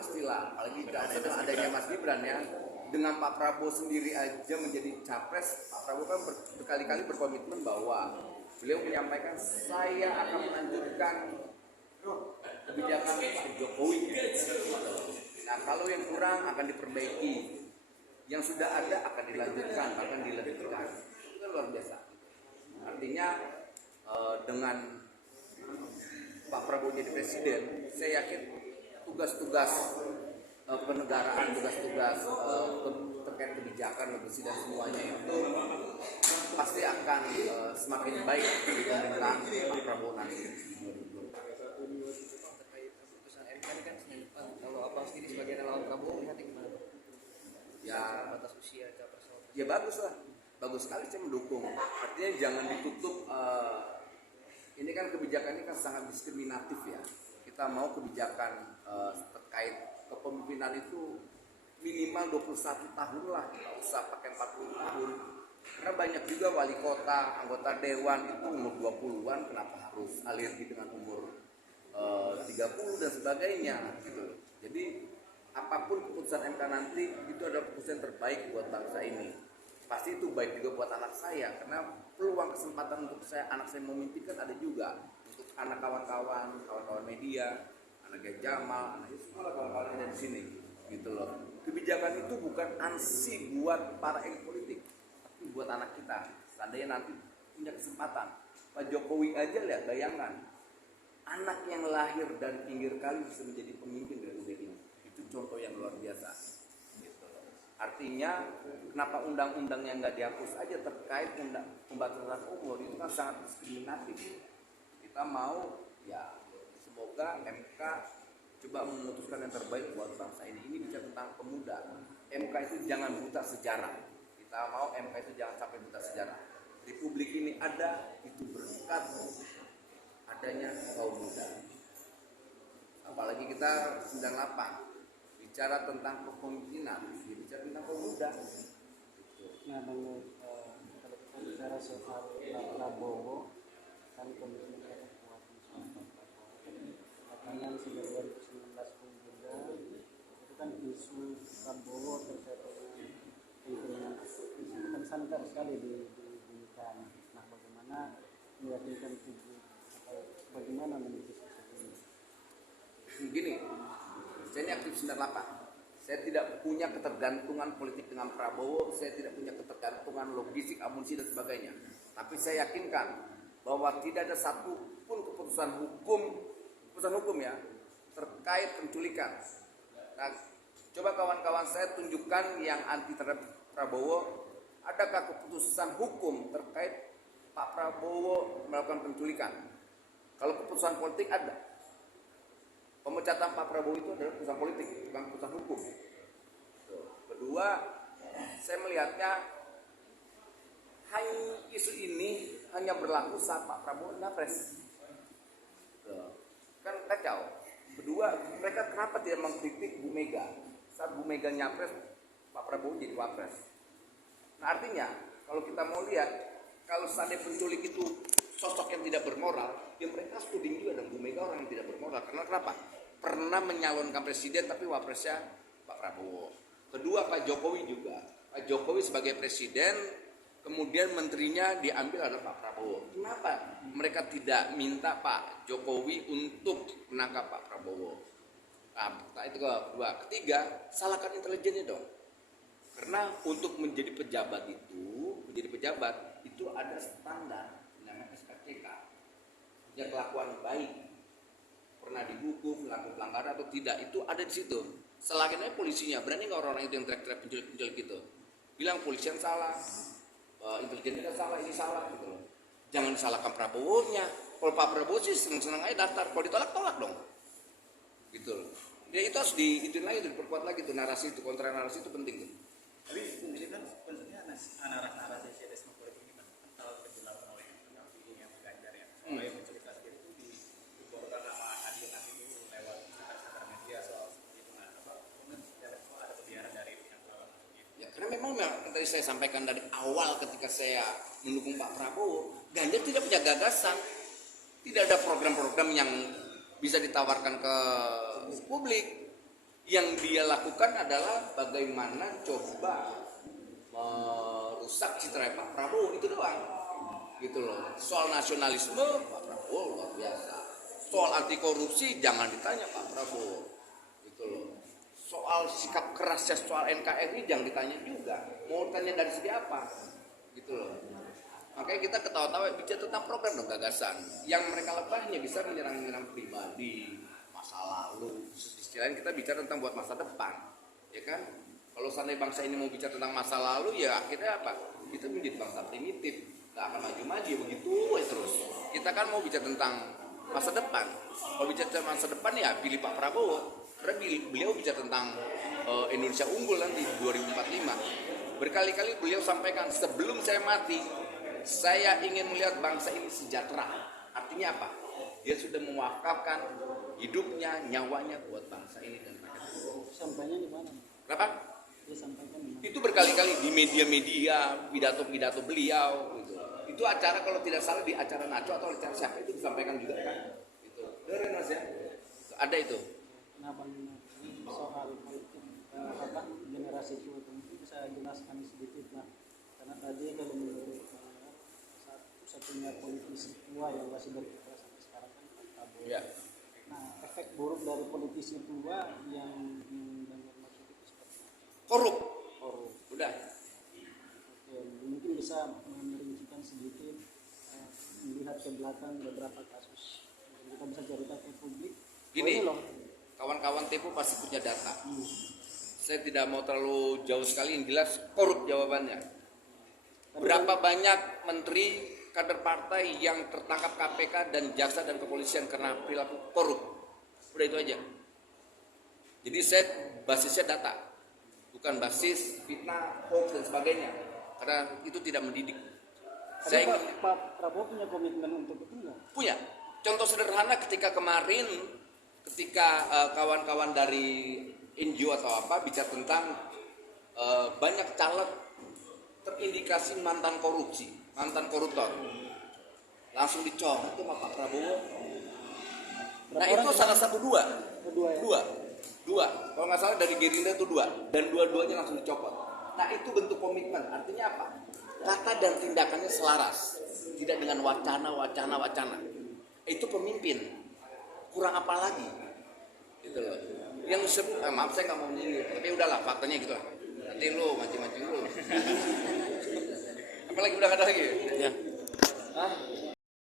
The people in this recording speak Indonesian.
pastilah, apalagi setelah adanya Mas Gibran ya, dengan Pak Prabowo sendiri aja menjadi capres. Pak Prabowo kan berkali-kali berkomitmen bahwa beliau menyampaikan saya akan melanjutkan kebijakan Pak Jokowi. Nah kalau yang kurang akan diperbaiki, yang sudah ada akan dilanjutkan, akan dilebihkan. Itu luar biasa. Artinya dengan Pak Prabowo jadi presiden, saya yakin tugas-tugas penegaraan, tugas-tugas terkait kebijakan, logistik dan semuanya itu pasti akan semakin baik di pemerintahan Pak Prabowo nanti. Terkait keputusan MK ini kan kalau abang sendiri sebagai relawan Prabowo melihatnya gimana? Ya, batas usia capres. ya bagus lah, bagus sekali saya mendukung. Artinya jangan ditutup. Ini kan kebijakan ini kan sangat diskriminatif ya. Kita mau kebijakan terkait kepemimpinan itu minimal 21 tahun lah, nggak usah pakai 40 tahun. Karena banyak juga wali kota, anggota dewan itu umur 20-an, kenapa harus alergi dengan umur 30 dan sebagainya gitu. Jadi apapun keputusan MK nanti itu adalah keputusan terbaik buat bangsa ini. Pasti itu baik juga buat anak saya, karena peluang kesempatan untuk anak saya memimpin kan ada juga untuk anak kawan-kawan media, anak Jamal, anak semua kawan-kawan yang ada di sini, gitu loh. Kebijakan itu bukan ansi buat para elit politik, tapi buat anak kita. Seandainya nanti punya kesempatan, Pak Jokowi aja lihat, bayangkan anak yang lahir dari pinggir kali bisa menjadi pemimpin Republik ini. Itu contoh yang luar biasa. Artinya kenapa undang-undangnya nggak dihapus aja terkait pembatasan umur, itu kan sangat diskriminatif. Kita mau ya semoga MK coba memutuskan yang terbaik buat bangsa ini. Ini bicara tentang pemuda. MK itu jangan buta sejarah. Kita mau MK itu jangan sampai buta sejarah. Republik ini ada itu berkat adanya kaum muda. Apalagi kita 98 bicara tentang kepemimpinan, bicara tentang pemuda. Nah, kalau kita bicara soal Prabowo, kan komitmennya kuat soal Prabowo. Katanya sejak 2019 pun juga itu kan isu Prabowo terkait dengan pimpinan itu kan santer sekali dibunyikan. Nah, bagaimana meyakinkan publik atau bagaimana mendiskusikan ini? Gini, saya ini aktif 98. Saya tidak punya ketergantungan politik dengan Prabowo, saya tidak punya ketergantungan logistik, amunisi dan sebagainya. Tapi saya yakinkan bahwa tidak ada satu pun keputusan hukum ya terkait penculikan. Nah, coba kawan-kawan saya tunjukkan yang anti terhadap Prabowo. Adakah keputusan hukum terkait Pak Prabowo melakukan penculikan? Kalau keputusan politik ada. Pemecatan Pak Prabowo itu adalah keputusan politik, bukan keputusan hukum. Kedua, saya melihatnya isu ini hanya berlaku saat Pak Prabowo nyapres. Kan kacau. Kedua, mereka kenapa tidak mengkritik Bu Mega? Saat Bu Mega nyapres, Pak Prabowo jadi wapres. Nah artinya, kalau kita mau lihat, kalau seandainya penculik itu sosok yang tidak bermoral, ya mereka studi juga dan Bu Mega orang yang tidak bermoral. Karena kenapa? Pernah menyalonkan presiden tapi wapresnya Pak Prabowo. Kedua Pak Jokowi juga. Pak Jokowi sebagai presiden, kemudian menterinya diambil adalah Pak Prabowo. Kenapa mereka tidak minta Pak Jokowi untuk menangkap Pak Prabowo? Nah, itu kedua. Ketiga, salahkan intelijennya dong. Karena untuk menjadi pejabat itu ada standar namanya SKCK. Punya kelakuan baik, pernah dihukum, melakukan pelanggaran atau tidak, itu ada di situ. Selain itu polisinya, berani nggak orang-orang itu yang teriak-teriak penculik gitu? Bilang polisian salah, intelijen tidak salah, ini salah gitu loh. Jangan disalahkan Prabowo-nya. Kalau Pak Prabowo sih senang-senang aja daftar, kalau ditolak tolak dong. Gitu loh. Dia itu harus diituin lagi, diperkuat lagi tuh narasi itu, kontra narasi itu penting tuh. Tapi ini kan sebenarnya narasi siatisme politik ini kan kalau dilakukan oleh pendampingnya Ganjar ya. Supaya mencerita sendiri itu dibawakan nama Adi nanti dulu lewat sekitar media soal seperti itu. Nah, apa kemudian ada kebiaran dari pihak lawan gitu. Ya, karena memang yang tadi saya sampaikan dari awal ketika saya mendukung Pak Prabowo, Ganjar tidak punya gagasan, tidak ada program-program yang bisa ditawarkan ke publik. Yang dia lakukan adalah bagaimana coba merusak citra Pak Prabowo, itu doang. Gitu loh. Soal nasionalisme Pak Prabowo luar biasa. Soal anti korupsi jangan ditanya Pak Prabowo. Gitu loh. Soal sikap kerasnya soal NKRI jangan ditanya juga. Mau tanya dari segi apa? Gitu loh. Makanya kita ketawa-tawa bicara tentang program dan gagasan. Yang mereka lakukan hanya bisa menyerang-menyerang pribadi, masa lalu. Istilahnya kita bicara tentang buat masa depan, ya kan? Kalau seandainya bangsa ini mau bicara tentang masa lalu, ya akhirnya apa? Kita menjadi bangsa primitif, nggak akan maju-maju ya begitu terus. Kita kan mau bicara tentang masa depan. Kalau bicara tentang masa depan ya pilih Pak Prabowo. Karena beliau bicara tentang Indonesia unggul nanti 2045. Berkali-kali beliau sampaikan sebelum saya mati, saya ingin melihat bangsa ini sejahtera. Artinya apa? Dia sudah mewakafkan hidupnya, nyawanya buat bangsa ini dan rakyat. Sampainya di mana? Kenapa? Dia sampaikan di mana? Itu berkali-kali di media-media, pidato-pidato beliau. Gitu. Itu acara kalau tidak salah di acara Naco atau acara siapa itu disampaikan juga kan? Gitu. Dengerin Mas ya. Ada itu. Kenapa ini soal politik generasi tua itu mungkin bisa jelaskan sedikit lah. Karena tadi kalau menurut satunya politisi tua yang masih berkiprah sampai sekarang kan Pak Prabowo. Ya. Nah, efek buruk dari politisi tua yang Bang maksud itu seperti apa? Korup. Korup. Udah. Oke, mungkin bisa merincikan sedikit, melihat ke belakang beberapa kasus. Kita bisa cerita ke publik. Gini. Oh, ini loh. Kawan-kawan Tempo pasti punya data. Saya tidak mau terlalu jauh sekali, yang jelas korup jawabannya. Berapa banyak menteri kader partai yang tertangkap KPK dan jaksa dan kepolisian karena perilaku korup? Udah itu aja. Jadi saya basisnya data, bukan basis fitnah, hoax dan sebagainya. Karena itu tidak mendidik. Tapi Saya Pak Prabowo punya komitmen untuk itu enggak? punya contoh sederhana ketika kemarin, ketika kawan-kawan dari NGO atau apa bicara tentang banyak caleg terindikasi mantan korupsi, mantan koruptor, langsung dicoret tuh sama Pak Prabowo. Nah itu salah satu dua. Kalau nggak salah dari Gerindra itu dua, dan dua-duanya langsung dicopot. Nah itu bentuk komitmen. Artinya apa? Kata dan tindakannya selaras, tidak dengan wacana. Itu pemimpin. Kurang apa lagi? Gitu loh. Yang disebut, maaf saya nggak mau nyindir, tapi udahlah faktanya gitu lah. Nanti lo mancing-mancing lo. Apalagi udah nggak ada lagi. Ya.